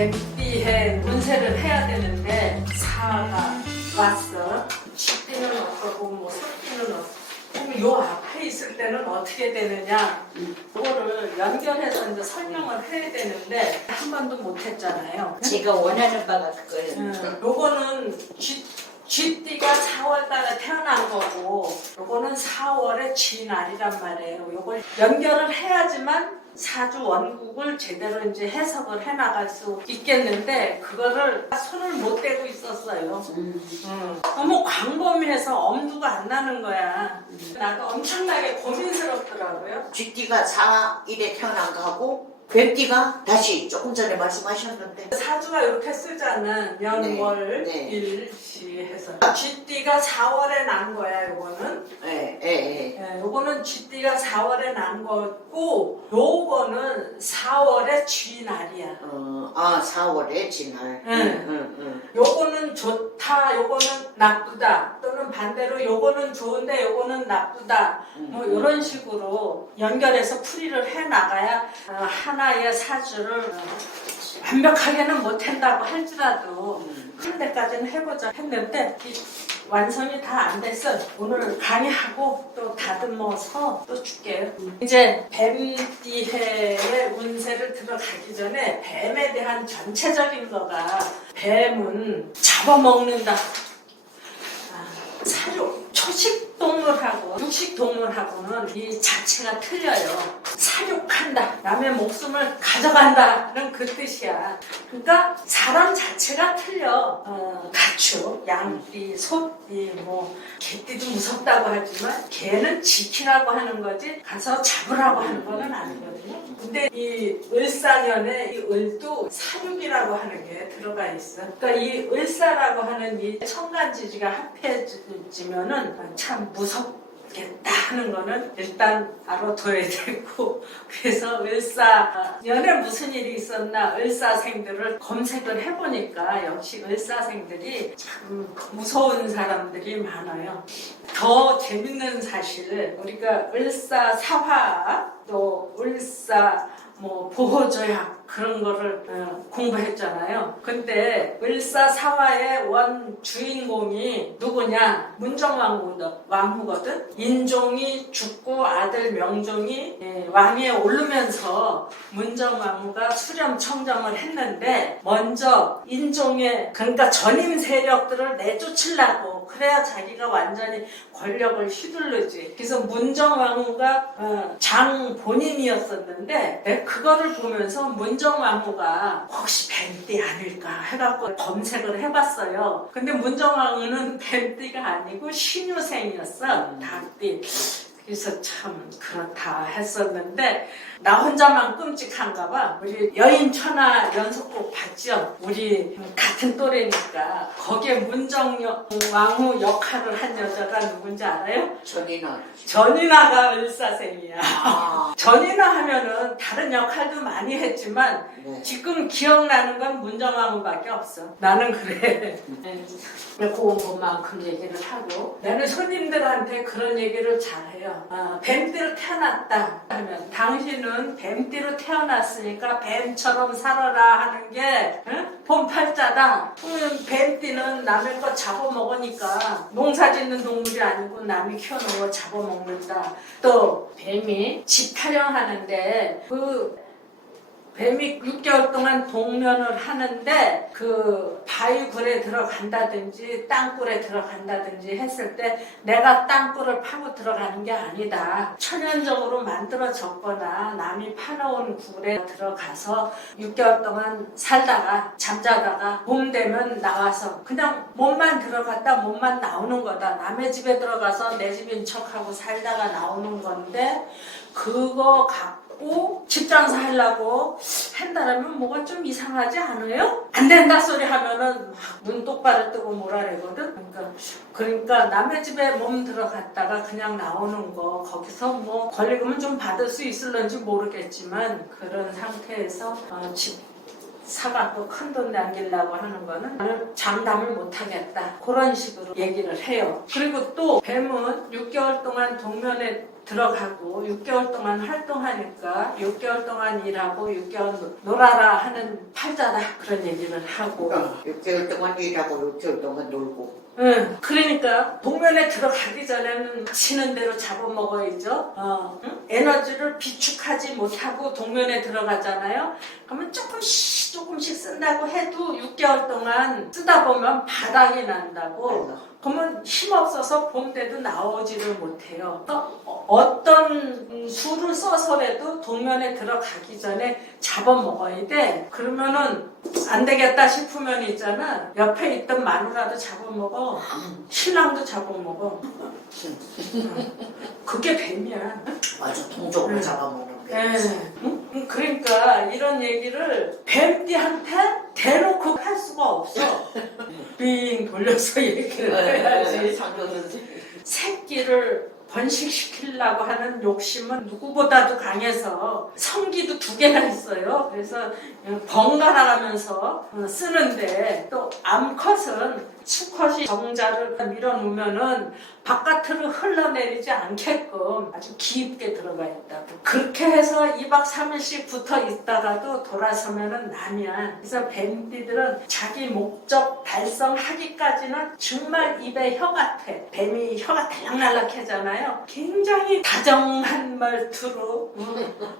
뱀띠에 운세를 해야 되는데 사가 왔어. 쥐띠는 어떻고 뭐 새띠는 어떻고. 그럼 요 앞에 있을 때는 어떻게 되느냐? 그거를 연결해서 이제 설명을 해야 되는데 한 번도 못 했잖아요. 제가 원하는 바가 그거예요. 요거는 쥐띠가 4월달에 태어난 거고 요거는 4월의 쥐날이란 말이에요. 요걸 연결을 해야지만 사주 원국을 제대로 이제 해석을 해나갈 수 있겠는데 그거를 손을 못 대고 있었어요. 너무 광범위해서 엄두가 안 나는 거야. 나도 엄청나게 고민스럽더라고요. 쥐띠가 4일에 태어난 거하고 뱀띠가 다시 조금 전에 말씀하셨는데 사주가 이렇게 쓰잖아. 명월 네. 일시 해서 쥐띠가 4월에 난 거야. 요거는 요거는 쥐띠가 4월에 난 거고 요거는 4월의 쥐날이야. 4월에 쥐날. 요거는 좋다, 요거는 나쁘다, 또는 반대로 요거는 좋은데 요거는 나쁘다, 뭐 이런 식으로 연결해서 풀이를 해 나가야 하나의 사주를 완벽하게는 못 한다고 할지라도 한 데까지는 해보자 했는데 완성이 다 안 됐어. 오늘 강의하고 또 다듬어서 또 줄게요. 이제 뱀띠해의 운세를 들어가기 전에 뱀에 대한 전체적인 거가 뱀은 잡아먹는다. 사료, 초식 동물하고 육식 동물하고는 이 자체가 틀려요. 사육한다, 남의 목숨을 가져간다는 그 뜻이야. 그러니까 사람 자체가 틀려. 가축, 양띠, 소띠, 뭐 개띠도 무섭다고 하지만 개는 지키라고 하는 거지 가서 잡으라고 하는 건 아니거든요. 근데 이 을사년에 이 을도 사육이라고 하는 게 들어가 있어. 그러니까 이 을사라고 하는 이 천간지지가 합해지면은 참 무섭겠다 하는 거는 일단 알아둬야 되고, 그래서 을사년에 무슨 일이 있었나 을사생들을 검색을 해보니까 역시 을사생들이 참 무서운 사람들이 많아요. 더 재밌는 사실, 우리가 을사사화 또 을사 보호조약 그런 거를 공부했잖아요. 근데 을사사화의 원 주인공이 누구냐? 문정왕후거든. 인종이 죽고 아들 명종이 왕위에 오르면서 문정왕후가 수렴청정을 했는데 먼저 인종의, 그러니까 전임 세력들을 내쫓으려고, 그래야 자기가 완전히 권력을 휘둘르지. 그래서 문정왕후가 장 본인이었었는데 그거를 보면서 문정왕후가 혹시 뱀띠 아닐까 해갖고 검색을 해봤어요. 근데 문정왕후는 뱀띠가 아니고 신유생이었어. 닭띠. 그래서 참 그렇다 했었는데 나 혼자만 끔찍한가 봐. 우리 여인천하 연속곡 봤죠? 우리 같은 또래니까 거기에 문정왕후 역할을 한 여자가 누군지 알아요? 전인아가 을사생이야. 전인아 하면은 다른 역할도 많이 했지만 지금 기억나는 건 문정왕후밖에 없어. 나는 그래. 그것만큼 얘기를 하고, 나는 손님들한테 그런 얘기를 잘해요. 뱀띠로 태어났다 하면 당신은 뱀띠로 태어났으니까 뱀처럼 살아라 하는 게 봄팔자다. 뱀띠는 남의 거 잡아먹으니까 농사짓는 동물이 아니고 남이 키워놓은 거 잡아먹는다. 또 뱀이 집 타령하는데 뱀이 6개월 동안 동면을 하는데 그 바위굴에 들어간다든지 땅굴에 들어간다든지 했을 때 내가 땅굴을 파고 들어가는 게 아니다. 천연적으로 만들어졌거나 남이 파놓은 굴에 들어가서 6개월 동안 살다가 잠자다가 봄 되면 나와서 그냥 몸만 들어갔다 몸만 나오는 거다. 남의 집에 들어가서 내 집인 척하고 살다가 나오는 건데 그거 갖고 집 장사하려고 한다라면 뭐가 좀 이상하지 않아요? 안 된다 소리 하면은 막 눈 똑바로 뜨고 뭐라 그러거든. 그러니까 남의 집에 몸 들어갔다가 그냥 나오는 거, 거기서 뭐 권리금은 좀 받을 수 있을런지 모르겠지만 그런 상태에서 집 사갖고 큰 돈 남기려고 하는 거는 나는 장담을 못하겠다. 그런 식으로 얘기를 해요. 그리고 또 뱀은 6개월 동안 동면에 들어가고 6개월 동안 활동하니까 6개월 동안 일하고 6개월 놀아라 하는 팔자다 그런 얘기를 하고 6개월 동안 일하고 6개월 동안 놀고. 응, 그러니까 동면에 들어가기 전에는 치는 대로 잡아먹어야죠. 에너지를 비축하지 못하고 동면에 들어가잖아요. 그러면 조금씩 쓴다고 해도 6개월 동안 쓰다 보면 바닥이 난다고. 그러면 힘없어서 봄때도 나오지를 못해요. 어떤 수를 써서라도 동면에 들어가기 전에 잡아먹어야 돼. 그러면은 안 되겠다 싶으면 있잖아. 옆에 있던 마누라도 잡아먹어. 신랑도 잡아먹어. 그게 뱀이야. 맞아, 동족을 잡아먹는 게. 네. 그러니까 이런 얘기를 뱀띠한테 대놓고 할 수가 없어. 빙 돌려서 얘기를 해야지. 새끼를 번식시키려고 하는 욕심은 누구보다도 강해서 성기도 2개나 있어요. 그래서 번갈아가면서 쓰는데 또 암컷은 수컷이 정자를 밀어놓으면은 바깥으로 흘러내리지 않게끔 아주 깊게 들어가 있다고. 그렇게 해서 2박 3일씩 붙어 있다가도 돌아서면은 나면. 그래서 뱀띠들은 자기 목적 달성하기까지는 정말 입에 혀 같아. 뱀이 혀가 달락달락하잖아요. 굉장히 다정한 말투로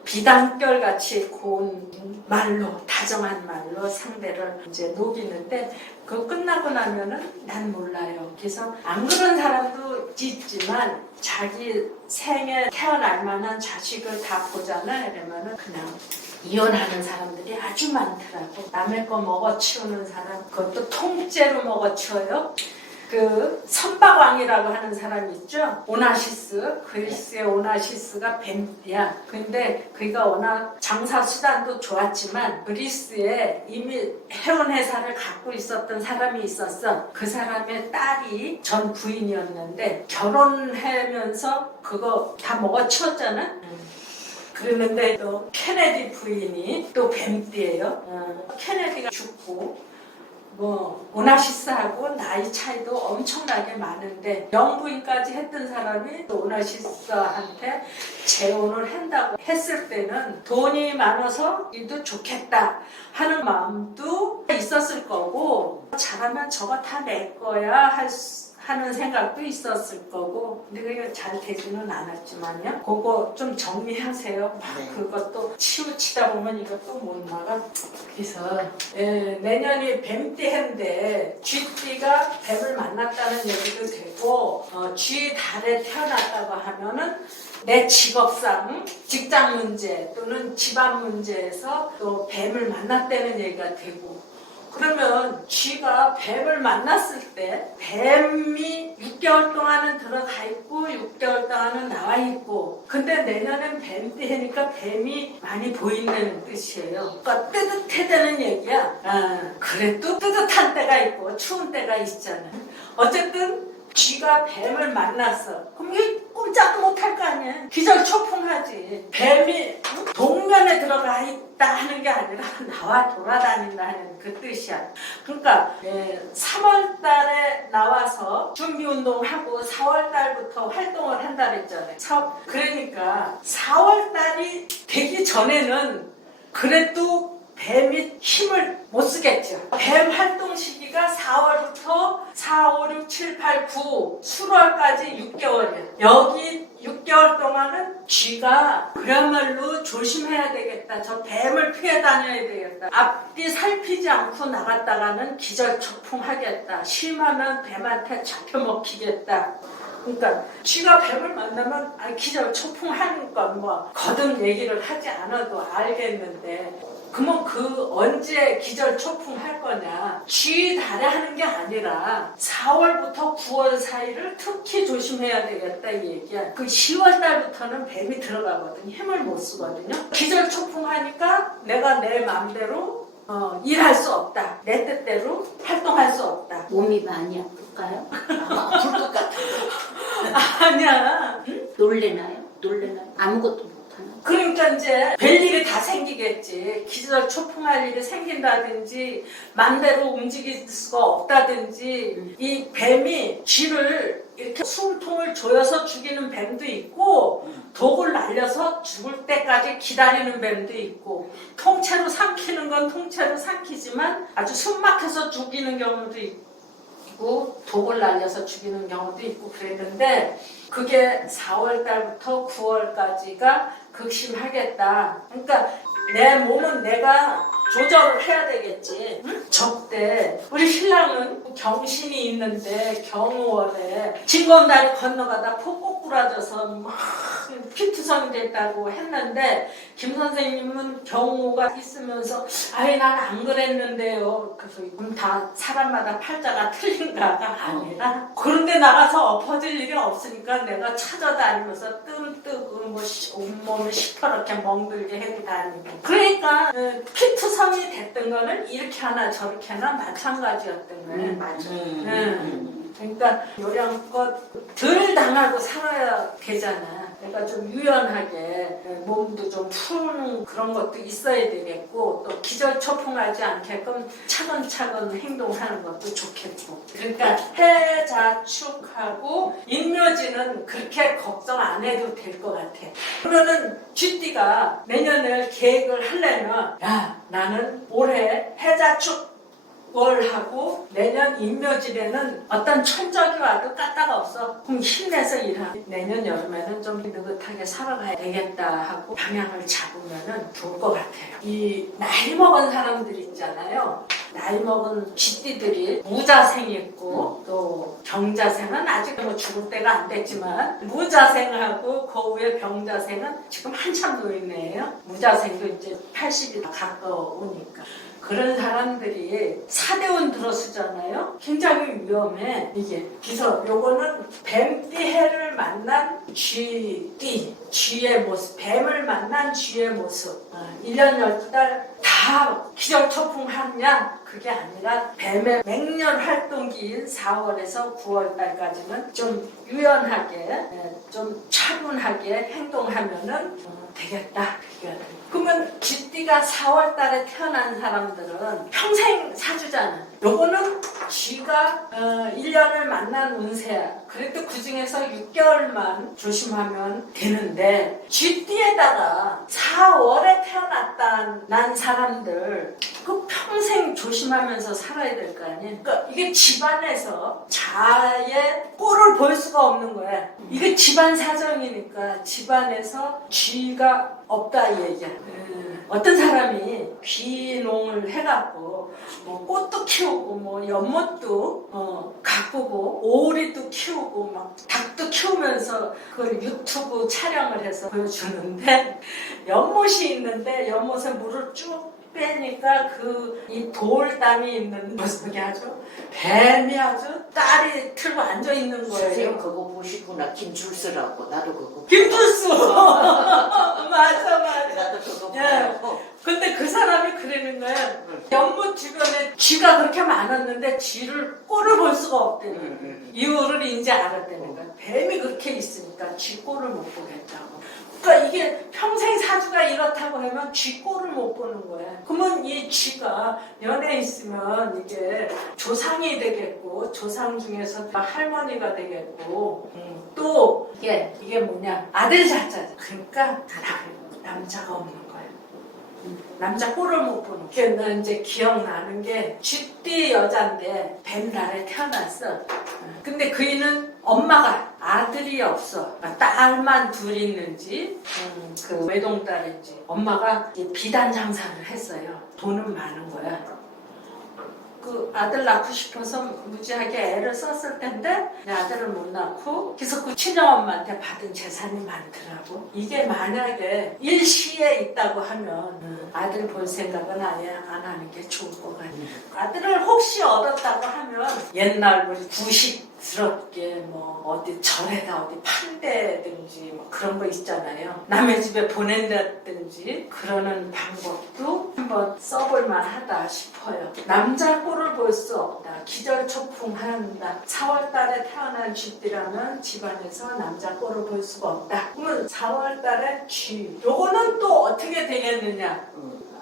비단결같이 고운 말로 다정한 말로 상대를 이제 녹이는데 그거 끝나고 나면은 난 몰라요. 그래서 안 그런 사람도 있지만 자기 생에 태어날 만한 자식을 다 보잖아. 이러면은 그냥 이혼하는 사람들이 아주 많더라고. 남의 거 먹어치우는 사람, 그것도 통째로 먹어치워요. 그 선박왕이라고 하는 사람이 있죠. 오나시스, 그리스의 오나시스가 뱀띠야. 근데 그가 워낙 장사 수단도 좋았지만 그리스에 이미 해운 회사를 갖고 있었던 사람이 있었어. 그 사람의 딸이 전 부인이었는데 결혼하면서 그거 다 먹어치웠잖아. 그랬는데 또 케네디 부인이 또 뱀띠예요. 케네디가 죽고 오나시스하고 나이 차이도 엄청나게 많은데 영부인까지 했던 사람이 또 오나시스한테 재혼을 한다고 했을 때는 돈이 많아서 이도 좋겠다 하는 마음도 있었을 거고 잘하면 저거 다 내 거야 하는 생각도 있었을 거고 근데 그게 잘 되지는 않았지만요. 그거 좀 정리하세요. 막 그것도 치우치다 보면 이것도 못 나가. 그래서 내년이 뱀띠 해인데 쥐띠가 뱀을 만났다는 얘기도 되고 쥐 달에 태어났다고 하면은 내 직업상 직장 문제 또는 집안 문제에서 또 뱀을 만났다는 얘기가 되고 그러면 쥐가 뱀을 만났을 때 뱀이 6개월 동안은 들어가 있고 6개월 동안은 나와 있고 근데 내년엔 뱀띠 해니까 뱀이 많이 보이는 뜻이에요. 그러니까 뜨뜻해지는 얘기야. 그래도 뜨뜻한 때가 있고 추운 때가 있잖아. 어쨌든 쥐가 뱀을 만났어. 그럼 이게 꼼짝도 못할 거 아니야. 기절초풍하지. 뱀이 동면에 들어가 있다 하는 게 아니라 나와 돌아다닌다 하는 그 뜻이야. 그러니까 3월 달에 나와서 준비운동하고 4월 달부터 활동을 한다 그랬잖아요. 그러니까 4월 달이 되기 전에는 그래도 뱀이 힘을 못 쓰겠죠. 뱀 활동 시기가 4월부터 4, 5, 6, 7, 8, 9, 7월까지 6개월이야. 여기 6개월 동안은 쥐가 그야말로 조심해야 되겠다. 저 뱀을 피해 다녀야 되겠다. 앞뒤 살피지 않고 나갔다가는 기절초풍 하겠다. 심하면 뱀한테 잡혀먹히겠다. 그러니까 쥐가 뱀을 만나면 기절초풍 하는 건 뭐 거듭 얘기를 하지 않아도 알겠는데 그러면 그 언제 기절초풍 할 거냐. 쥐 달에 하는 게 아니라 4월부터 9월 사이를 특히 조심해야 되겠다 이 얘기야. 그 10월 달부터는 뱀이 들어가거든. 힘을 못 쓰거든요. 기절초풍 하니까 내가 내 마음대로 일할 수 없다. 내 뜻대로 활동할 수 없다. 몸이 많이 아플까요? 아플 것 같아. 아니야. 놀래나요? 아무것도 못 그러니까 이제 별일이 다 생기겠지. 기절 초풍할 일이 생긴다든지 맘대로 움직일 수가 없다든지 이 뱀이 쥐를 이렇게 숨통을 조여서 죽이는 뱀도 있고 독을 날려서 죽을 때까지 기다리는 뱀도 있고 통째로 삼키는 건 통째로 삼키지만 아주 숨 막혀서 죽이는 경우도 있고 독을 날려서 죽이는 경우도 있고 그랬는데 그게 4월 달부터 9월까지가 극심하겠다. 그러니까 내 몸은 내가 조절을 해야 되겠지. 응? 저때 우리 신랑은 경신이 있는데 경호월에 진검다리 건너가다 폭 부러져서 막 피투성이 됐다고 했는데 김 선생님은 경호가 있으면서 아이 난 안 그랬는데요. 그래서 그럼 다 사람마다 팔자가 틀린가가 아니라 그런데 나가서 엎어질 일이 없으니까 내가 찾아다니면서 뜸뜨고 뭐 온몸을 시퍼렇게 멍들게 해고 다니고 그러니까 피투성이 됐던 거는 이렇게 하나 저렇게 하나 마찬가지였던 거예요. 맞아. 그러니까 요령껏 덜 당하고 살아야 되잖아. 그러니까 좀 유연하게 몸도 좀 푸는 그런 것도 있어야 되겠고 또 기절초풍하지 않게끔 차근차근 행동하는 것도 좋겠고 그러니까 해자축하고 인묘지는 그렇게 걱정 안 해도 될 것 같아. 그러면은 쥐띠가 내년에 계획을 하려면 야 나는 올해 해자축 월하고 내년 인묘질에는 어떤 천적이 와도 까딱 없어. 그럼 힘내서 일하. 내년 여름에는 좀 느긋하게 살아가야 되겠다 하고 방향을 잡으면 좋을 것 같아요. 이 나이 먹은 사람들 있잖아요. 나이 먹은 쥐띠들이 무자생 있고 또 병자생은 아직 뭐 죽을 때가 안 됐지만 무자생하고 그 후에 병자생은 지금 한참 노인네예요. 무자생도 이제 80이 가까우니까. 그런 사람들이 사대운 들어서잖아요. 굉장히 위험해. 이게 그래서 요거는 뱀띠해를 만난 쥐띠, 쥐의 모습, 뱀을 만난 쥐의 모습. 1년 12달 다 기절초풍하냐? 그게 아니라 뱀의 맹년 활동기인 4월에서 9월달까지는 좀 유연하게, 좀 차분하게 행동하면은 되겠다. 그러면 쥐띠가 4월달에 태어난 사람들은 평생 사주잖아. 요거는 쥐가 1년을 만난 운세야. 그래도 그 중에서 6개월만 조심하면 되는데 쥐띠에다가 4월에 태어난 사람들 그 평생 조심하면서 살아야 될 거 아니야. 그러니까 이게 집안에서 자의 꼴을 볼 수가 없는 거야. 이게 집안 사정이니까 집안에서 쥐가 없다 이 얘기야. 어떤 사람이 귀농을 해갖고 뭐 꽃도 키우고 뭐 연못도 가꾸고 오리도 키우고 막 닭도 키우면서 그걸 유튜브 촬영을 해서 보여주는데 연못이 있는데 연못에 물을 쭉 빼니까 그 이 돌담이 있는 모습이 아주 뱀이 아주 딸이 틀고 앉아 있는 거예요. 선생님 그거 보시구나. 김줄수라고. 나도 그거. 김줄수. 맞아. 나도 그거 예. 보고. 근데 그 사람이 그러는 거야. 연못 주변에 쥐가 그렇게 많았는데 쥐를 꼴을 볼 수가 없대는 거야. 이유를 이제 알았다는 거야. 뱀이 그렇게 있으니까 쥐 꼴을 못 보겠다고. 그러니까 이게 평생 사주가 이렇다고 하면 쥐 꼴을 못 보는 거야. 그러면 이 쥐가 연애에 있으면 이게 조상이 되겠고 조상 중에서 할머니가 되겠고 또 이게 뭐냐 아들 자자지. 그러니까 남자가 없는 거야. 남자 꼴을 못 보는. 나 이제 기억나는 게 쥐띠 여잔데 뱀달에 태어났어. 근데 그이는 엄마가 아들이 없어. 딸만 둘 있는지 그 외동딸인지 엄마가 비단 장사를 했어요. 돈은 많은 거야. 그 아들 낳고 싶어서 무지하게 애를 썼을 텐데 내 아들을 못 낳고 그래서 그 친정엄마한테 받은 재산이 많더라고. 이게 만약에 일시에 있다고 하면 아들 볼 생각은 아예 안 하는 게 좋을 것 같아요. 아들을 혹시 얻었다고 하면 옛날 우리 스럽게 뭐 어디 절에다 어디 판대든지 뭐 그런 거 있잖아요. 남의 집에 보낸다든지 그러는 방법도 한번 써볼 만하다 싶어요. 남자 꼴을 볼 수 없다. 기절초풍한다. 4월달에 태어난 쥐띠라면 집안에서 남자 꼴을 볼 수가 없다. 그러면 4월달에 쥐. 요거는 또 어떻게 되겠느냐?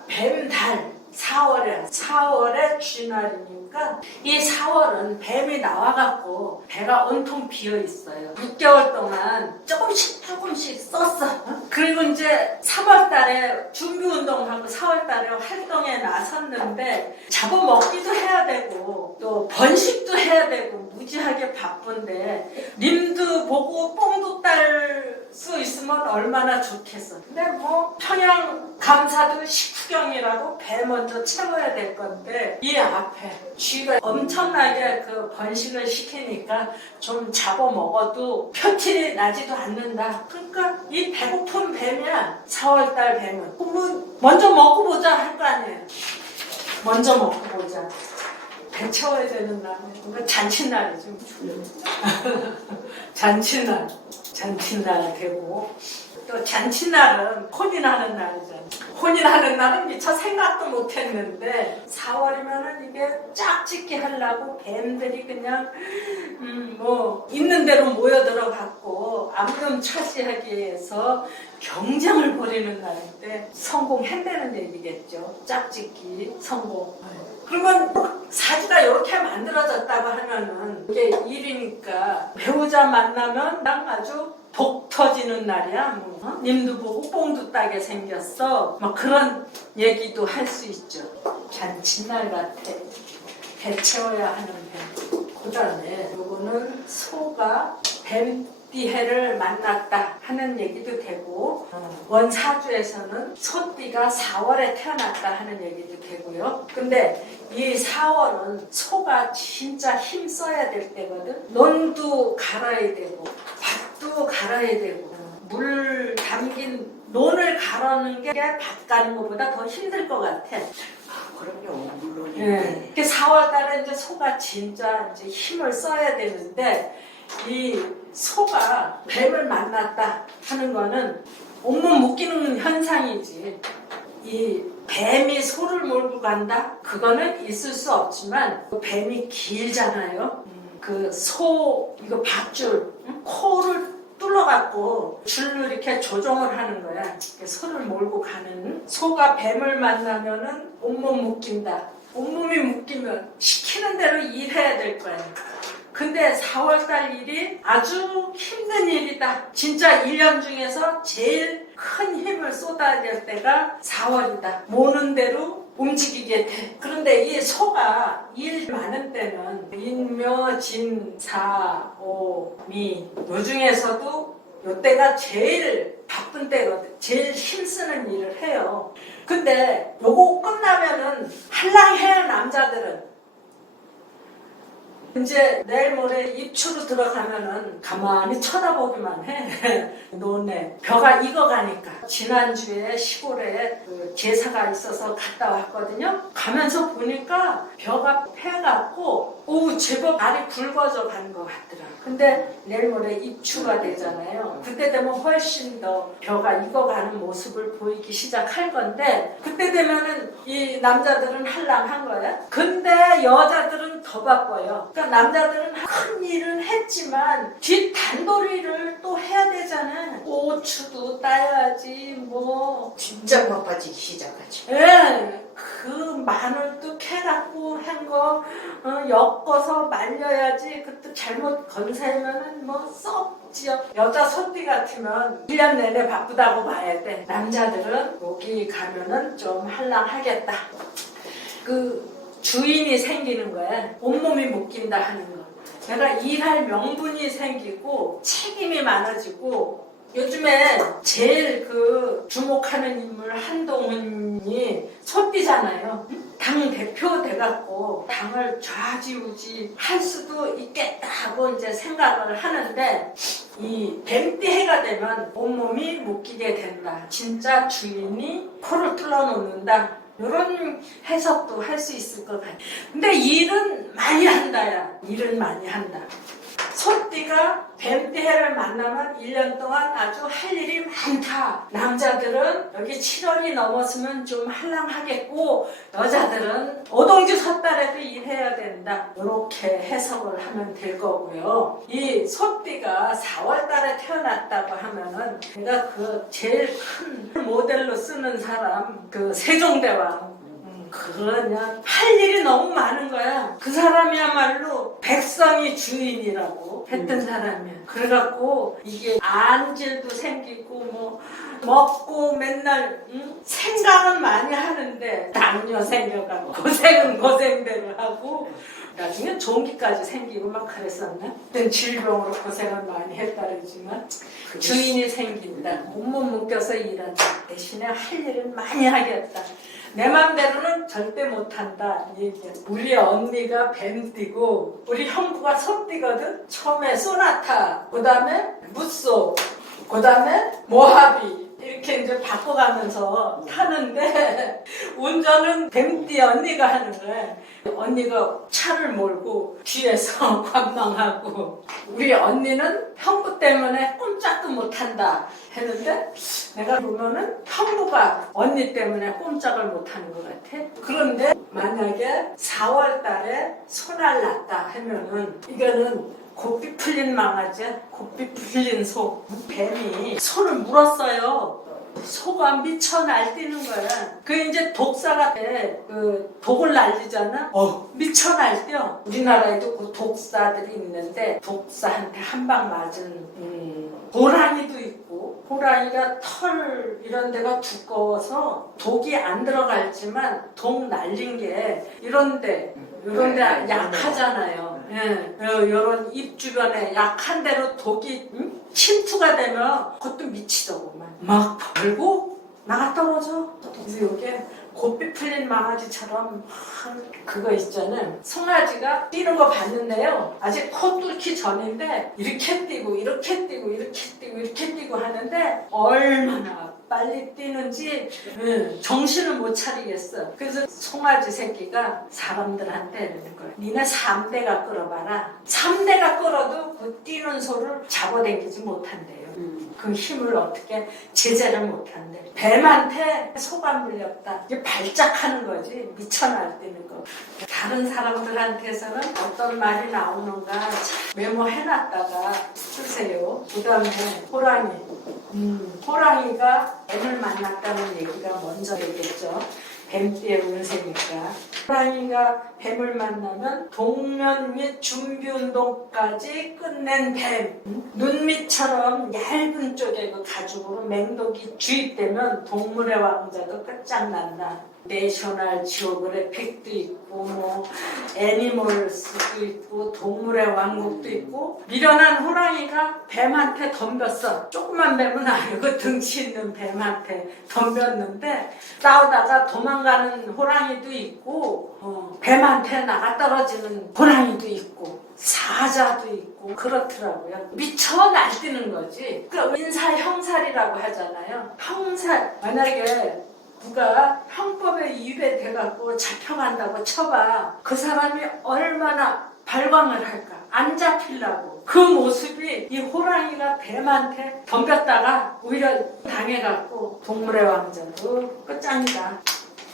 뱀달. 4월에 쥐날이니까 이 4월은 뱀이 나와갖고 배가 온통 비어있어요. 6개월 동안 조금씩 썼어. 그리고 이제 3월달에 준비운동하고 4월달에 활동에 나섰는데 잡아먹기도 해야 되고 또 번식도 해야 되고 무지하게 바쁜데 님도 보고 뽕도 딸 수 있으면 얼마나 좋겠어. 근데 뭐 평양 감사도 식후경이라고 배 먼저 채워야 될 건데 이 앞에 쥐가 엄청나게 그 번식을 시키니까 좀 잡아먹어도 표출이 나지도 않는다. 그러니까 이 배고픈 뱀이야. 4월달 뱀은 그러면 먼저 먹고 보자 할 거 아니에요. 먼저 먹고 보자. 배 채워야 되는 날은 잔칫날이죠. 잔칫날 되고 또 잔칫날은 혼인하는 날이잖아. 혼인하는 날은 미처 생각도 못했는데 4월이면은 이게 짝짓기 하려고 뱀들이 그냥 뭐 있는 대로 모여들어 갖고 암금 차지하기 위해서 경쟁을 벌이는 날인데 성공했다는 얘기겠죠. 짝짓기 성공. 그러면 사주가 이렇게 만들어졌다고 하면은 이게 일이니까 배우자 만나면 난 아주 복 터지는 날이야. 뭐. 님도 보고 뽕도 따게 생겼어. 뭐 그런 얘기도 할 수 있죠. 잔칫날 같아. 배 채워야 하는 배. 그 다음에 요거는 소가 뱀띠해를 만났다 하는 얘기도 되고 원사주에서는 소띠가 4월에 태어났다 하는 얘기도 되고요. 근데 이 4월은 소가 진짜 힘써야 될 때거든. 논도 갈아야 되고 밭도 갈아야 되고 물 담긴 논을 갈아는 게 밭 가는 것보다 더 힘들 것 같아. 그럼요, 물론인데. 네. 4월달에 이제 소가 진짜 이제 힘을 써야 되는데 이 소가 뱀을 만났다 하는 거는 온몸 묶이는 현상이지. 이 뱀이 소를 몰고 간다? 그거는 있을 수 없지만 뱀이 길잖아요. 그 소 이거 밧줄 코를 뚫어갖고 줄로 이렇게 조종을 하는 거야. 소를 몰고 가는. 소가 뱀을 만나면은 온몸 묶인다. 온몸이 묶이면 시키는 대로 일해야 될 거야. 근데 4월달 일이 아주 힘든 일이다. 진짜 1년 중에서 제일 큰 힘을 쏟아야 될 때가 4월이다. 모는 대로 움직이게 돼. 그런데 이 소가 일 많은 때는 인묘, 진, 사, 오, 미 요 중에서도 요 때가 제일 바쁜 때거든. 제일 힘쓰는 일을 해요. 근데 요거 끝나면은 한랑해요. 남자들은. 이제 내일 모레 입추로 들어가면은 가만히 쳐다보기만 해. 논에 벼가 익어가니까. 지난주에 시골에 그 제사가 있어서 갔다 왔거든요. 가면서 보니까 벼가 패갖고 제법 알이 굵어져 가는 것 같더라. 근데 내일 모레 입추가 되잖아요. 그때 되면 훨씬 더 벼가 익어가는 모습을 보이기 시작할 건데 그때 되면은 이 남자들은 한랑한 거야. 근데 여자들은 더 바빠요. 그러니까 남자들은 큰 일을 했지만 뒷 단도리를 또 해야 되잖아. 고추도 따야지 뭐 진짜 바빠지기 시작하지. 예, 그 마늘도 캐갖고 한 거 엮어서 말려야지. 그것도 잘못 건사하면은 뭐 썩지요. 여자 소띠 같으면 1년 내내 바쁘다고 봐야 돼. 남자들은 여기 가면은 좀 한랑하겠다. 그 주인이 생기는 거야. 온몸이 묶인다 하는 거. 내가 일할 명분이 생기고 책임이 많아지고 요즘에 제일 그 주목하는 인물 한동훈이 소띠잖아요. 당 대표 돼갖고 당을 좌지우지 할 수도 있겠다 하고 이제 생각을 하는데 이 뱀띠해가 되면 온몸이 묶이게 된다. 진짜 주인이 코를 뚫어놓는다. 이런 해석도 할 수 있을 것 같아. 근데 일은 많이 한다야. 일은 많이 한다. 소띠가 뱀띠해를 만나면 1년 동안 아주 할 일이 많다. 남자들은 여기 7월이 넘었으면 좀 한량하겠고 여자들은 오동주 섣달에도 일해야 된다. 이렇게 해석을 하면 될 거고요. 이 소띠가 4월 달에 태어났다고 하면은 내가 그 제일 큰 모델로 쓰는 사람 그 세종대왕 그냥 할 일이 너무 많은 거야. 그 사람이야말로 백성이 주인이라고 했던 사람이야. 그래갖고 이게 안질도 생기고 뭐 먹고 맨날 생각은 많이 하는데 당뇨 생겨가고 고생은 고생대로 하고 나중에 종기까지 생기고 막 그랬었나? 그땐 질병으로 고생을 많이 했다 그러지만 주인이 생긴다. 몸 묶여서 일한다. 대신에 할 일은 많이 하겠다. 내 맘대로는 절대 못한다 이 얘기야. 우리 언니가 뱀띠고 우리 형부가 소띠거든. 처음에 소나타, 그 다음에 무쏘, 그 다음에 모하비 이렇게 이제 바꿔가면서 타는데 운전은 뱀띠 언니가 하는 거야. 언니가 차를 몰고 뒤에서 관망하고 우리 언니는 형부 때문에 꼼짝도 못한다 했는데 내가 보면은 형부가 언니 때문에 꼼짝을 못하는 것 같아. 그런데 만약에 4월 달에 소날 났다 하면은 이거는 곱비 풀린 망아지, 곱비 풀린 소. 뱀이 소를 물었어요. 소가 미쳐 날뛰는 거야. 그 이제 독사가 돼. 그 독을 날리잖아. 미쳐 날뛰어. 우리나라에도 그 독사들이 있는데 독사한테 한 방 맞은 호랑이도 있고 호랑이가 털 이런 데가 두꺼워서 독이 안 들어갈지만 독 날린 게 이런데 약하잖아요. 요런 입 주변에 약한 데로 독이 침투가 되면 그것도 미치더구만. 막 벌고 나가 떨어져. 그래서 요게 곱비 풀린 망아지처럼 그거 있잖아요. 송아지가 뛰는 거 봤는데요. 아직 코 뚫기 전인데 이렇게 뛰고 이렇게 뛰고 이렇게 뛰고 이렇게 뛰고 하는데 얼마나 빨리 뛰는지 정신을 못 차리겠어. 그래서 송아지 새끼가 사람들한테 이러는 거야. 니네 3대가 끌어봐라. 3대가 끌어도 그 뛰는 소를 잡아당기지 못한대요. 그 힘을 어떻게 제재를 못한대. 뱀한테 소가 물렸다. 이게 발작하는 거지. 미쳐 날뛰는 거. 다른 사람들한테서는 어떤 말이 나오는가 잘 메모해놨다가 쓰세요. 그 다음에 호랑이. 호랑이가 뱀을 만났다는 얘기가 먼저 되겠죠. 뱀띠의 운세니까. 호랑이가 뱀을 만나면 동면 및 준비운동까지 끝낸 뱀. 눈밑처럼 얇은 쪽에 그 가죽으로 맹독이 주입되면 동물의 왕자도 끝장난다. 내셔널 지오그래픽도 있고 뭐 애니멀스도 있고 동물의 왕국도 있고 미련한 호랑이가 뱀한테 덤볐어. 조그만 뱀은 아니고 등치 있는 뱀한테 덤볐는데 싸우다가 도망가는 호랑이도 있고 뱀한테 나가 떨어지는 호랑이도 있고 사자도 있고 그렇더라고요. 미쳐 날뛰는 거지. 그 인사 형살이라고 하잖아요. 형살. 만약에 누가 형법에 위배돼갖고 잡혀간다고 쳐봐. 그 사람이 얼마나 발광을 할까. 안 잡히려고. 그 모습이 이 호랑이가 뱀한테 덤볐다가 오히려 당해갖고 동물의 왕자도 끝장이다.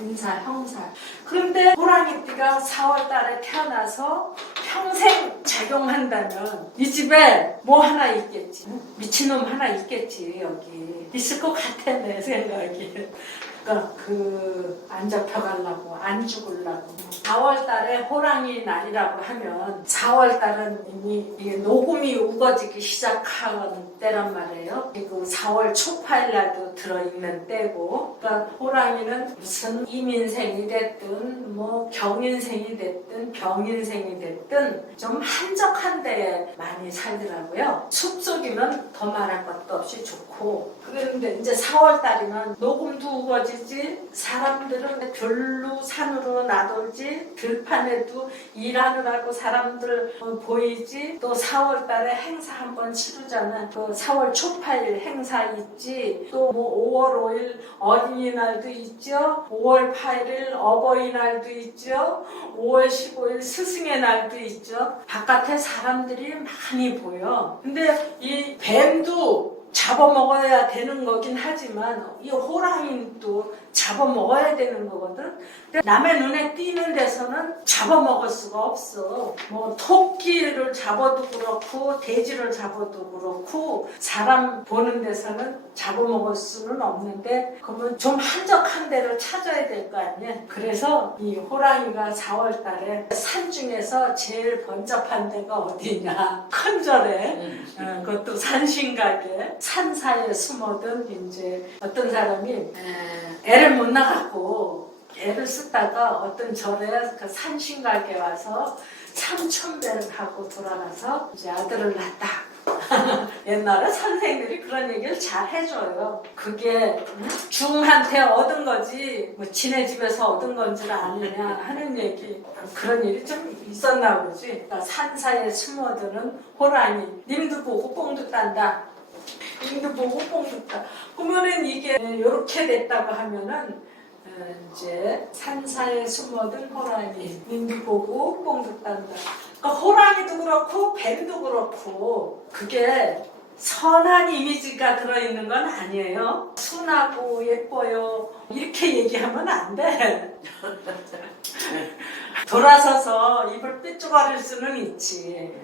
인사, 형사. 그런데 호랑이띠가 4월 달에 태어나서 평생 작용한다면 이 집에 뭐 하나 있겠지. 미친놈 하나 있겠지. 여기 있을 것 같아 내 생각이. 그러니까 안 잡혀가려고 안 죽으려고. 4월 달에 호랑이 날이라고 하면 4월 달은 이미 이게 녹음이 우거지기 시작하는 때란 말이에요. 그리고 4월 초파일 날도 들어있는 때고. 그러니까 호랑이는 무슨 이민생이 됐든 뭐 경인생이 됐든 병인생이 됐든 좀 한적한 데에 많이 살더라고요. 숲속이면 더 말할 것도 없이 좋고. 그런데 이제 4월 달이면 녹음도 우거지 이루어지지. 사람들은 들로 산으로 나돌지. 들판에도 일하느라고 사람들 보이지. 또 4월 달에 행사 한번 치르잖아. 그 4월 초파일 행사 있지. 또 뭐 5월 5일 어린이날도 있죠. 5월 8일 어버이날도 있죠. 5월 15일 스승의 날도 있죠. 바깥에 사람들이 많이 보여. 근데 이 뱀도 잡아먹어야 되는 거긴 하지만 이 호랑이는 또 잡아먹어야 되는 거거든. 남의 눈에 띄는 데서는 잡아먹을 수가 없어. 뭐 토끼를 잡아도 그렇고 돼지를 잡아도 그렇고 사람 보는 데서는 잡아먹을 수는 없는데 그러면 좀 한적한 데를 찾아야 될 거 아니야. 그래서 이 호랑이가 4월 달에 산 중에서 제일 번잡한 데가 어디냐. 큰절에 그것도 산신각에 산사에 숨어든 이제 어떤 사람이 애를 못 낳았고 애를 쓰다가 어떤 절에 그 산신각에 와서 3,000배를 갖고 돌아가서 이제 아들을 낳았다. 옛날에 선생들이 그런 얘기를 잘 해줘요. 그게 중한테 얻은 거지 뭐 지네 집에서 얻은 건지는 아니냐 하는 얘기. 그런 일이 좀 있었나 보지. 그러니까 산사에 숨어드는 호랑이. 님도 보고 뽕도 딴다. 님도 보고 뽕도 따. 그러면은 이게 이렇게 됐다고 하면은 이제 산사에 숨어든 호랑이. 님도 보고 뽕도 딴다. 그러니까 호랑이도 그렇고 뱀도 그렇고 그게 선한 이미지가 들어있는 건 아니에요. 순하고 예뻐요 이렇게 얘기하면 안 돼. 돌아서서 입을 삐죽거릴 수는 있지.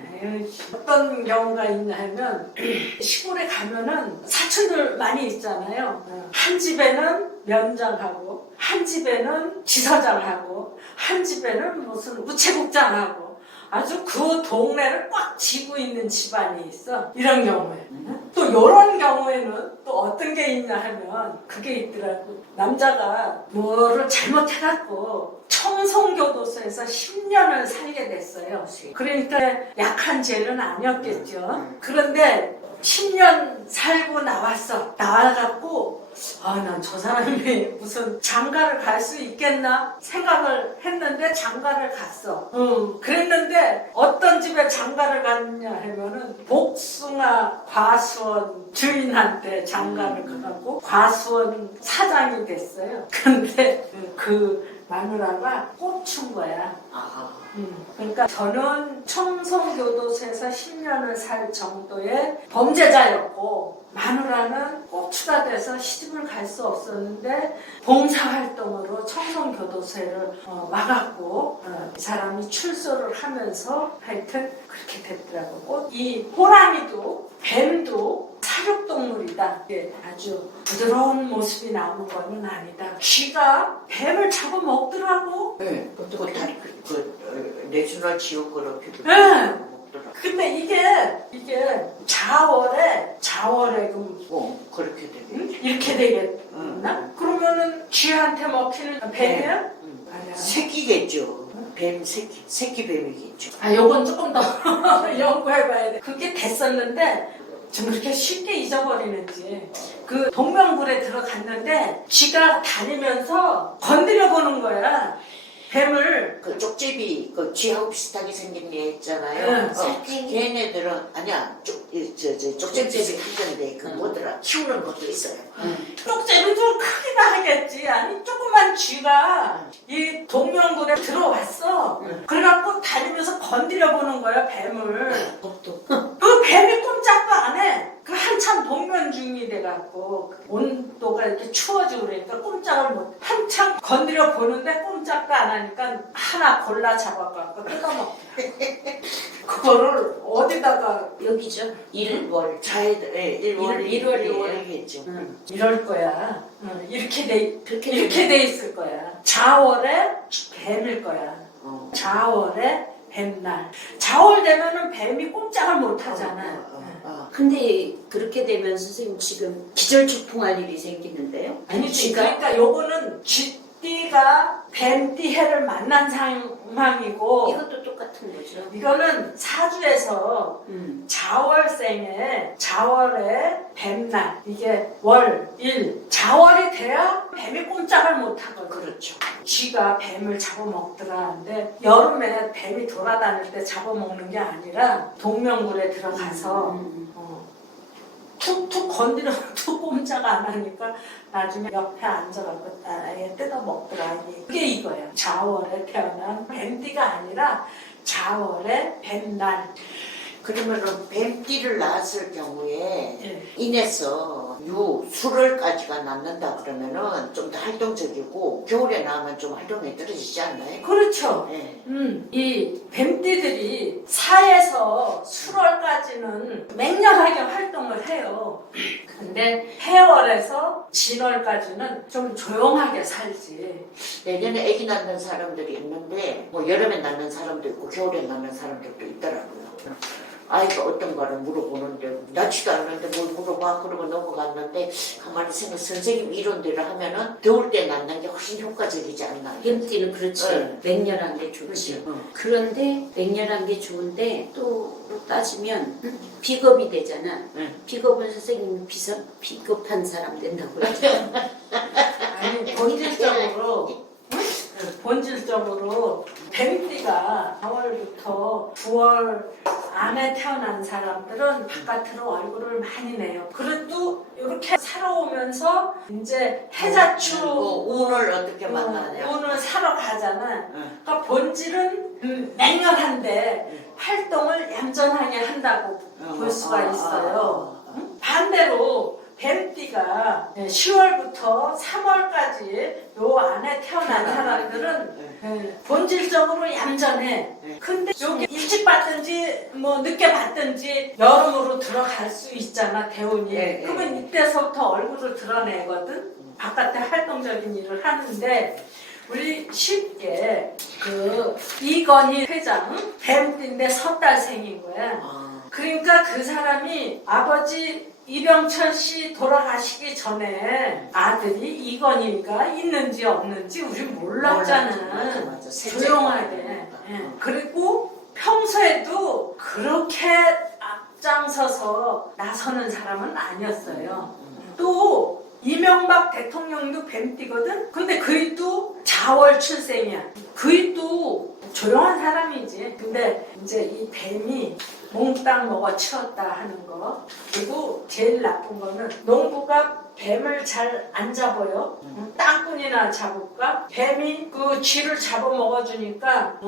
어떤 경우가 있냐 하면 시골에 가면은 사촌들 많이 있잖아요. 한 집에는 면장하고 한 집에는 지서장하고 한 집에는 무슨 우체국장하고 아주 그 동네를 꽉 쥐고 있는 집안이 있어. 이런 경우에. 또 이런 경우에는 또 어떤 게 있냐 하면 그게 있더라고. 남자가 뭐를 잘못해갖고 청송교도소에서 10년을 살게 됐어요. 그러니까 약한 죄는 아니었겠죠. 그런데 10년 살고 나왔어. 나와갖고 난 저 사람이 무슨 장가를 갈 수 있겠나 생각을 했는데 장가를 갔어. 그랬는데 어떤 집에 장가를 갔냐 하면은 복숭아 과수원 주인한테 장가를 가고 과수원 사장이 됐어요. 근데 그 마누라가 꽂힌 거야. 그러니까 저는 청송교도소에서 10년을 살 정도의 범죄자였고 마누라는 꽁추가 돼서 시집을 갈 수 없었는데 봉사활동으로 청송교도소를 와갖고 이 사람이 출소를 하면서 하여튼 그렇게 됐더라고. 이 호랑이도 뱀도 사육동물이다. 이게 아주 부드러운 모습이 나오는 거는 아니다. 쥐가 뱀을 잡아먹더라고. 네, 그것도 내셔널 지오그래피도 네. 먹더라고. 근데 이게 자월에 그렇게 되네. 이렇게 되겠나? 그러면은 쥐한테 먹히는 뱀이야? 아니야. 새끼겠죠. 뱀 새끼 뱀이겠죠. 요건 조금 더 연구해봐야 돼. 그게 됐었는데 좀 그렇게 쉽게 잊어버리는지. 그 동명굴에 들어갔는데 쥐가 다니면서 건드려 보는 거야. 뱀을. 그 쪽제비 그 쥐하고 비슷하게 생긴 애 있잖아요. 걔네들은 아니야 쪽제비 하는데 그 뭐더라 키우는 것도 있어요. 쪽제비 좀 크기나 하겠지. 아니 조그만 쥐가 이 동명굴에 들어왔어. 그래갖고 다니면서 건드려 보는 거야 뱀을. 그 뱀이 꼼짝도 안 해. 그 한참 동면 중이 돼갖고 온도가 이렇게 추워지고 그러니까 꼼짝을 못. 한참 건드려 보는데 꼼짝도 안 하니까 하나 골라 잡아갖고 뜯어먹게. 그거를 어디다가 여기죠. 1월 자해들 1월이겠죠. 이럴 거야. 이렇게 돼 있을 거야. 자월에 뱀일 거야. 자월에 뱀날. 자월 되면은 뱀이 꼼짝을 못 하잖아. 근데 그렇게 되면 선생님 지금 기절초풍할 일이 생기는데요? 아니지. 그러니까 요거는 쥐띠가 뱀띠해를 만난 상황이고 이것도 똑같은 거죠. 이거는 사주에서 자월생에 자월에 뱀날 이게 월, 일 자월이 돼야 뱀이 꼼짝 쥐가 뱀을 잡아먹더라. 근데 여름에 뱀이 돌아다닐 때 잡아먹는 게 아니라 동명굴에 들어가서 툭툭 건드려 툭 꼼짝 안 하니까 나중에 옆에 앉아갖고 아예 뜯어먹더라. 이게 이거예요. 자월에 태어난 뱀띠가 아니라 자월의 뱀날. 그러면은 뱀띠를 낳았을 경우에 예. 인해서 수월까지가 낳는다 그러면은 좀 더 활동적이고 겨울에 낳으면 좀 활동이 떨어지지 않나요? 그렇죠. 네. 이 뱀띠들이 4에서 수월까지는 맹렬하게 활동을 해요. 근데 해월에서 진월까지는 좀 조용하게 살지. 내년에 아기 낳는 사람들이 있는데 뭐 여름에 낳는 사람도 있고 겨울에 낳는 사람들도 있더라고요. 아이가 어떤 거를 물어보는데 낳지도 않는데 뭘 물어봐 그러고 넘어갔는데 가만히 생각 선생님 이론대로 하면은 더울 때 낳는 게 훨씬 효과적이지 않나. 뱀띠는 그렇지. 네. 맹렬한 게 좋지. 그렇지. 그런데 맹렬한 게 좋은데 또 따지면 비겁이 되잖아. 비겁은 선생님이 비겁한 사람 된다고 하죠. 아니 본질적으로 뱀띠가 4월부터 9월 안에 태어난 사람들은 바깥으로 얼굴을 많이 내요. 그래도 이렇게 살아오면서 이제 해자축 운을 어떻게 만나냐. 운을 사러 가잖아. 그러니까 본질은 맹렬한데 활동을 얌전하게 한다고 볼 수가 있어요. 반대로 뱀띠가 10월부터 3월까지 요 안에 태어난 사람들은 본질적으로 얌전해. 근데 여기 일찍 받든지 뭐 늦게 받든지 여름으로 들어갈 수 있잖아, 대운이. 그러면 이때서부터 얼굴을 드러내거든. 바깥에 활동적인 일을 하는데 우리 쉽게 이건희 회장 뱀띠인데 섣달생인 거야. 그러니까 그 사람이 아버지 이병철 씨 돌아가시기 전에 아들이 이건희가 있는지 없는지 우리 몰랐잖아. 맞아. 조용하게. 그리고 평소에도 그렇게 앞장서서 나서는 사람은 아니었어요. 또 이명박 대통령도 뱀띠거든? 근데 그이도 자월 출생이야. 그이도 조용한 사람이지. 근데 이제 이 뱀이 몽땅 먹어 치웠다 하는 거. 그리고 제일 나쁜 거는 농부가 뱀을 잘 안 잡아요. 땅꾼이나 잡을까? 뱀이 그 쥐를 잡아 먹어주니까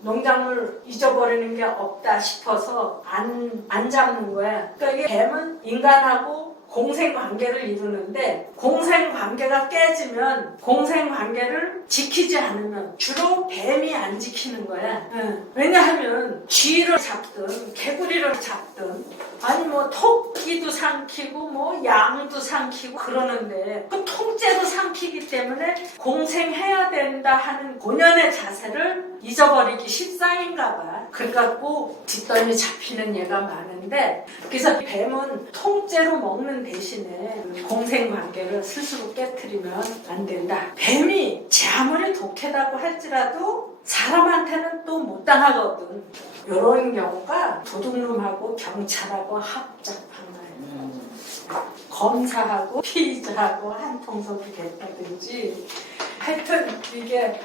농작물 잊어버리는 게 없다 싶어서 안 잡는 거야. 그러니까 이게 뱀은 인간하고 공생관계를 이루는데 공생관계가 깨지면 공생관계를 지키지 않으면 주로 뱀이 안 지키는 거야. 왜냐하면 쥐를 잡든 개구리를 잡든 아니 뭐 토끼도 삼키고 뭐 양도 삼키고 그러는데 그 통째로 삼키기 때문에 공생해야 된다 하는 본연의 자세를 잊어버리기 십상인가 봐. 그래갖고 뒷덜미 잡히는 얘가 많은데 그래서 뱀은 통째로 먹는 대신에 공생관계를 스스로 깨트리면 안 된다. 뱀이 제 아무리 독하다고 할지라도 사람한테는 또 못 당하거든. 이런 경우가 도둑놈하고 경찰하고 합작한 거예요. 검사하고 피의자하고 한통속이 됐다든지 하여튼 이게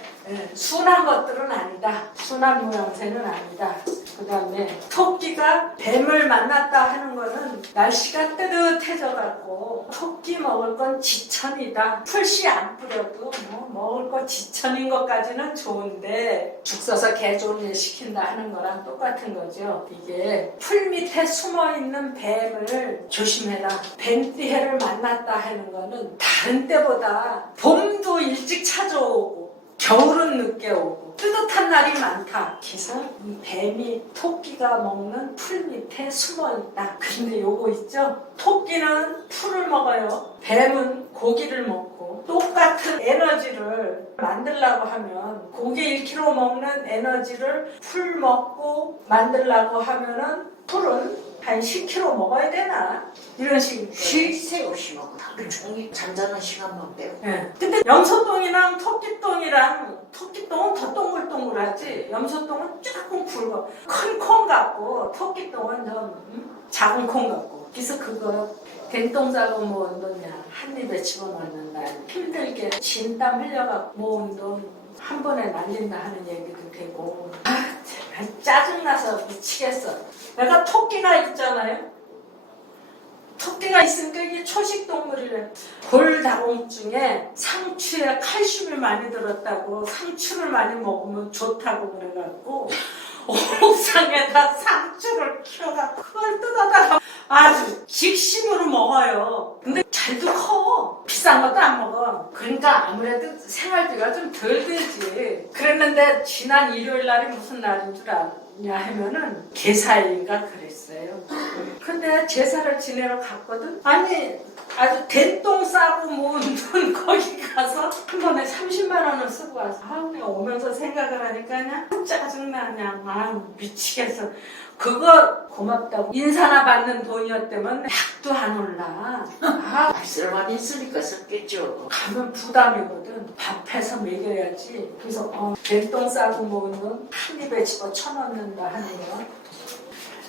순한 것들은 아니다. 순한 모양새는 아니다. 그 다음에 토끼가 뱀을 만났다 하는 거는 날씨가 뜨뜻해져갖고 토끼 먹을 건 지천이다. 풀씨 안 뿌려도 뭐 먹을 거 지천인 것까지는 좋은데 죽 써서 개 좋은 일 시킨다 하는 거랑 똑같은 거죠. 이게 풀 밑에 숨어있는 뱀을 조심해라. 뱀띠해를 만났다 하는 거는 다른 때보다 봄도 일찍 찾아오고 겨울은 늦게 오고 뜨뜻한 날이 많다. 그래서 이 뱀이 토끼가 먹는 풀 밑에 숨어있다. 근데 요거 있죠? 토끼는 풀을 먹어요. 뱀은 고기를 먹고 똑같은 에너지를 만들려고 하면 고기 1kg 먹는 에너지를 풀 먹고 만들려고 하면은 풀은 한 10kg 먹어야 되나? 이런 식으로. 쉴 새 없이 먹고 하루 종일 잠자는 시간만 빼고. 근데 염소똥이랑 토끼똥은 더 동글동글하지. 염소똥은 조금 굵어. 큰 콩 같고 토끼똥은 좀 작은 콩 같고. 그래서 그거 된똥 싸고 모은 돈 한 입에 집어넣는다. 힘들게 진땀 흘려갖고 모은 돈 한 번에 날린다 하는 얘기도 되고 정말 짜증나서 미치겠어. 내가 토끼가 있잖아요. 토끼가 있으니까 이게 초식동물이래. 골다공증에 상추에 칼슘이 많이 들었다고 상추를 많이 먹으면 좋다고 그래갖고 옥상에다 상추를 키워갖고 그걸 뜯어다가 아주 직심으로 먹어요. 근데 잘도 커. 비싼 것도 안 먹어. 그러니까 아무래도 생활비가 좀 덜 들지. 그랬는데 지난 일요일 날이 무슨 날인 줄 아냐 하면은 제사일인가 그랬어요. 근데 제사를 지내러 갔거든. 아니 아주 된똥 싸고 모은 돈 거기 가서 한 번에 30만 원을 쓰고 와서 내가 오면서 생각을 하니까 그냥 짜증나. 그냥 미치겠어. 그거 고맙다고 인사나 받는 돈이었다면 약도 안 올라. 쓸만히 있으니까 썼겠죠. 가면 부담이거든. 밥해서 먹여야지. 그래서 된똥 싸고 먹은 건 한 입에 집어 쳐넣는다 하는 거.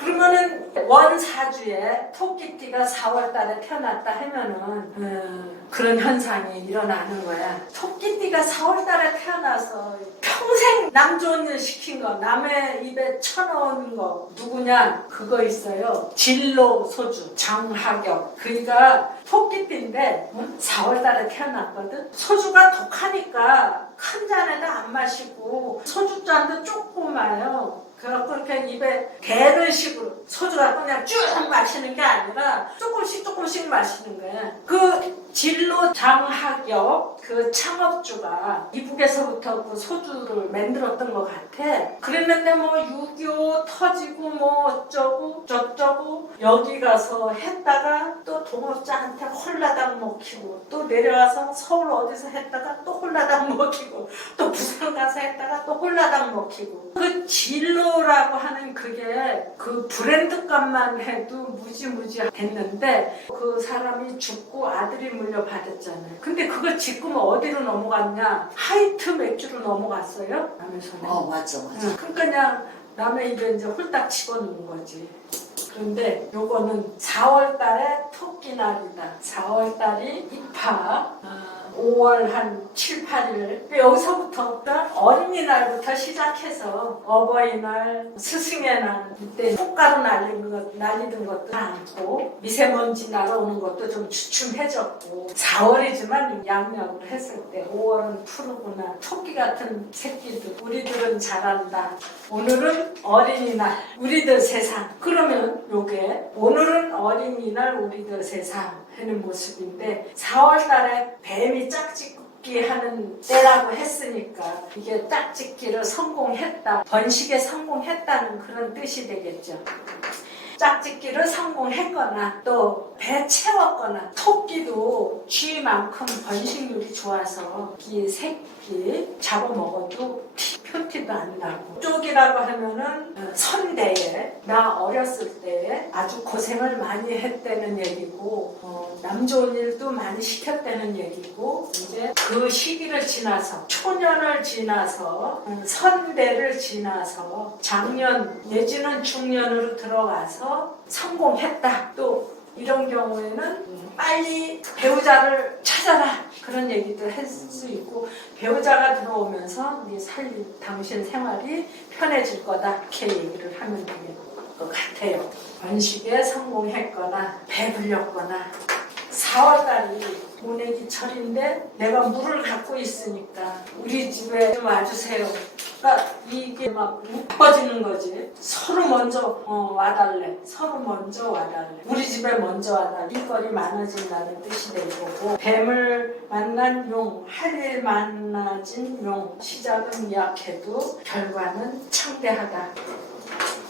그러면은 원사주에 토끼띠가 4월 달에 태어났다 하면은 그런 현상이 일어나는 거야. 토끼띠가 4월 달에 태어나서 평생 남 좋은 일 시킨 거, 남의 입에 쳐넣은 거 누구냐? 그거 있어요. 진로 소주, 장하격. 그러니까 토끼띠인데 4월 달에 태어났거든. 소주가 독하니까 큰 잔에는 안 마시고 소주잔도 조그마요. 그래갖고 이렇게 입에 대르식으로 소주가 그냥 쭉 마시는 게 아니라 조금씩 마시는 거야. 그 진로 장하격 그 창업주가 이북에서부터 그 소주를 만들었던 것 같아. 그랬는데 뭐 6.25 터지고 뭐 어쩌고 저쩌고 여기 가서 했다가 또 동업자한테 홀라당 먹히고 또 내려와서 서울 어디서 했다가 또 홀라당 먹히고 또 부산 가서 했다가 또 홀라당 먹히고 그 진로라고 하는 그게 그 브랜드 값만 해도 무지무지 됐는데 그 사람이 죽고 아들이 물려받았잖아요. 근데 그걸 지금 어디로 넘어갔냐? 하이트 맥주로 넘어갔어요. 남의 손에. 맞아. 그러니까 그냥 남의 입에 이제 홀딱 집어넣는 거지. 그런데 요거는 4월 달에 토끼날이다. 4월 달이 입하. 5월 한 7, 8일 여기서부터 어린이날부터 시작해서 어버이날, 스승의 날 이때 꽃가루 날리는 것도 많고 미세먼지 날아오는 것도 좀 주춤해졌고 4월이지만 양력으로 했을 때 5월은 푸르구나. 토끼 같은 새끼들 우리들은 잘한다. 오늘은 어린이날 우리들 세상. 그러면 요게 오늘은 어린이날 우리들 세상 하는 모습인데 4월 달에 뱀이 짝짓기 하는 때라고 했으니까 이게 짝짓기를 성공했다. 번식에 성공했다는 그런 뜻이 되겠죠. 짝짓기를 성공했거나 또 배 채웠거나 토끼도 쥐만큼 번식률이 좋아서 이 새끼 잡아먹어도 표티도 안 나고 쪽이라고 하면은 선대에 나 어렸을 때 아주 고생을 많이 했다는 얘기고 남 좋은 일도 많이 시켰다는 얘기고 이제 그 시기를 지나서 초년을 지나서 선대를 지나서 장년 내지는 중년으로 들어가서 성공했다. 또 이런 경우에는 빨리 배우자를 찾아라 그런 얘기도 할 수 있고 배우자가 들어오면서 네 당신 생활이 편해질 거다 이렇게 얘기를 하면 될 것 같아요. 번식에 성공했거나 배불렸거나 4월달이 모내기철인데 내가 물을 갖고 있으니까 우리 집에 좀 와주세요. 그러니까 이게 막 묶어지는 거지. 서로 먼저 와달래. 서로 먼저 와달래. 우리 집에 먼저 와달래. 일거리 많아진다는 뜻이 될 거고 뱀을 만난 용, 하릴 만나진 용. 시작은 약해도 결과는 창대하다.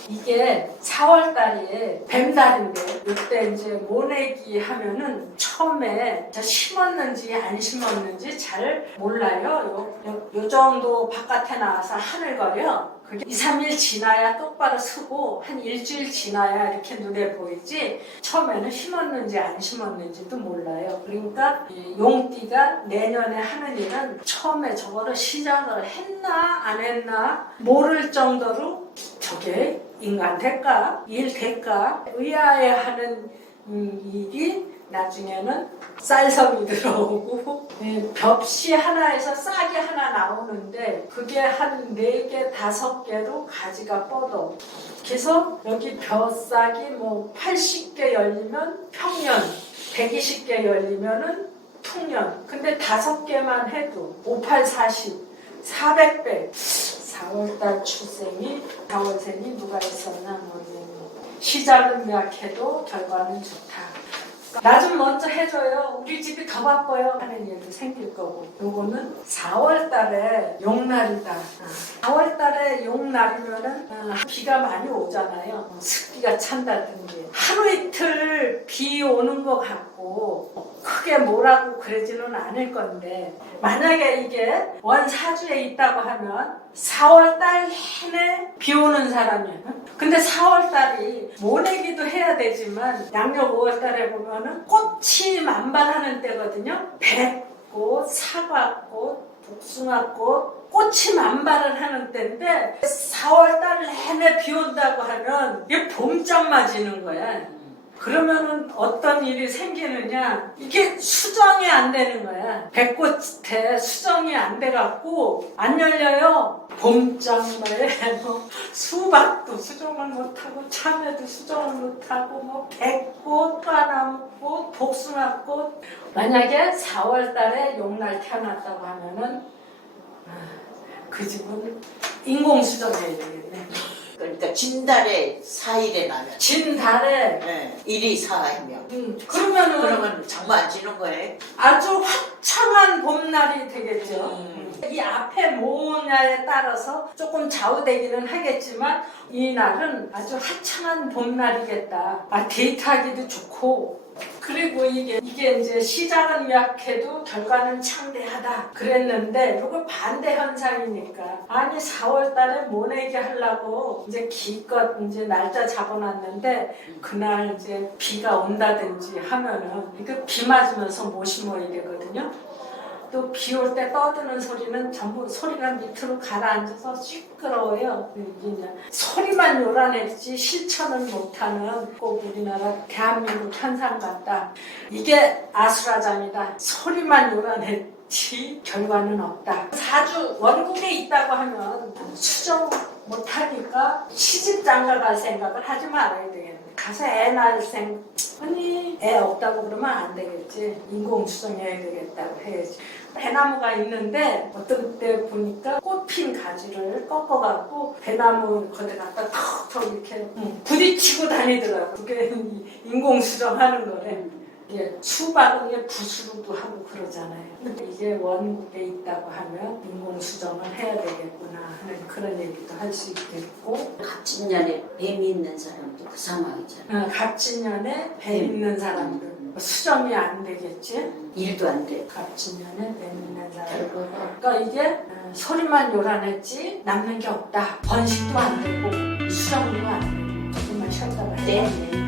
이게 4월달이 뱀달인데 이때 이제 모내기 하면은 처음에 심었는지 안 심었는지 잘 몰라요. 요 정도 바깥에 나와서 하늘거려. 그게 2, 3일 지나야 똑바로 서고 한 일주일 지나야 이렇게 눈에 보이지 처음에는 심었는지 안 심었는지도 몰라요. 그러니까 이 용띠가 내년에 하는 일은 처음에 저거를 시작을 했나 안 했나 모를 정도로 저게 인간 될까? 일 될까? 의아해하는 일이 나중에는 쌀섬이 들어오고 벽시 하나에서 싹이 하나 나오는데 그게 한 4개, 5개로 가지가 뻗어. 그래서 여기 벼싹이 뭐 80개 열리면 평년, 120개 열리면은 풍년. 근데 5개만 해도 5, 8, 40, 400배. 4월달 출생이 4월생이 누가 있었나 모르겠네. 시작은 약해도 결과는 좋다. 나 좀 먼저 해줘요. 우리 집이 더 바빠요. 하는 일도 생길 거고. 요거는 4월달에 용날이다. 4월달에 용날이면은 비가 많이 오잖아요. 습기가 찬다든지 하루 이틀 비 오는 것 같고 크게 뭐라고 그러지는 않을 건데 만약에 이게 원사주에 있다고 하면 4월달 내내 비 오는 사람이야. 근데 4월달이 모내기도 해야 되지만 양력 5월달에 보면은 꽃이 만발하는 때거든요. 백꽃, 사과꽃, 복숭아꽃, 꽃이 만발을 하는 때인데 4월달 내내 비 온다고 하면 이게 봄장 맞이는 거야. 그러면은 어떤 일이 생기느냐, 이게 수정이 안 되는 거야. 백꽃에 수정이 안 돼갖고 안 열려요. 봄장마에 뭐 수박도 수정을 못하고 참외도 수정을 못하고 뭐 백꽃, 화나무꽃, 복숭아꽃. 만약에 4월달에 용날 태어났다고 하면은 그 집은 인공수정해야 되겠네. 그러니까 진달에 4일에 나면 진달에 네, 1이 4이면 그러면 장마 안 지는 거예요? 아주 화창한 봄날이 되겠죠. 이 앞에 뭐냐에 따라서 조금 좌우되기는 하겠지만 이 날은 아주 화창한 봄날이겠다. 데이트하기도 좋고 그리고 이게 이제 시작은 약해도 결과는 창대하다 그랬는데 이거 반대 현상이니까 아니 4월달에 모내기 하려고 이제 기껏 이제 날짜 잡아놨는데 그날 이제 비가 온다든지 하면은 이거 비 맞으면서 모시모이 되거든요. 또 비 올 때 떠드는 소리는 전부 소리가 밑으로 가라앉아서 시끄러워요. 이제 소리만 요란했지 실천은 못하는 꼭 우리나라 대한민국 현상 같다. 이게 아수라장이다. 소리만 요란했지 결과는 없다. 사주 원국에 있다고 하면 수정 못하니까 시집 장가 갈 생각을 하지 말아야 되겠네. 가서 애 낳을 아니 애 없다고 그러면 안 되겠지. 인공수정해야 되겠다고 해야지. 배나무가 있는데 어떤 때 보니까 꽃핀 가지를 꺾어갖고 배나무 거기 갖다 턱턱 이렇게 부딪히고 다니더라고. 그게 인공수정하는 거래. 이게 수박은 이게 붓으로도 하고 그러잖아요. 근데 이게 원국에 있다고 하면 인공수정을 해야 되겠구나 하는 그런 얘기도 할 수 있겠고. 갑진년에 뱀이 있는 사람도 그 상황이잖아. 갑진년에 뱀 있는 사람들 수정이 안 되겠지. 일도 안 돼. 갑진년에 뱀 있는 사람. 결과가 그러니까 이게 소리만 요란했지 남는 게 없다. 번식도 안 되고 수정도 안 되고 조금만 쉬었다가 네.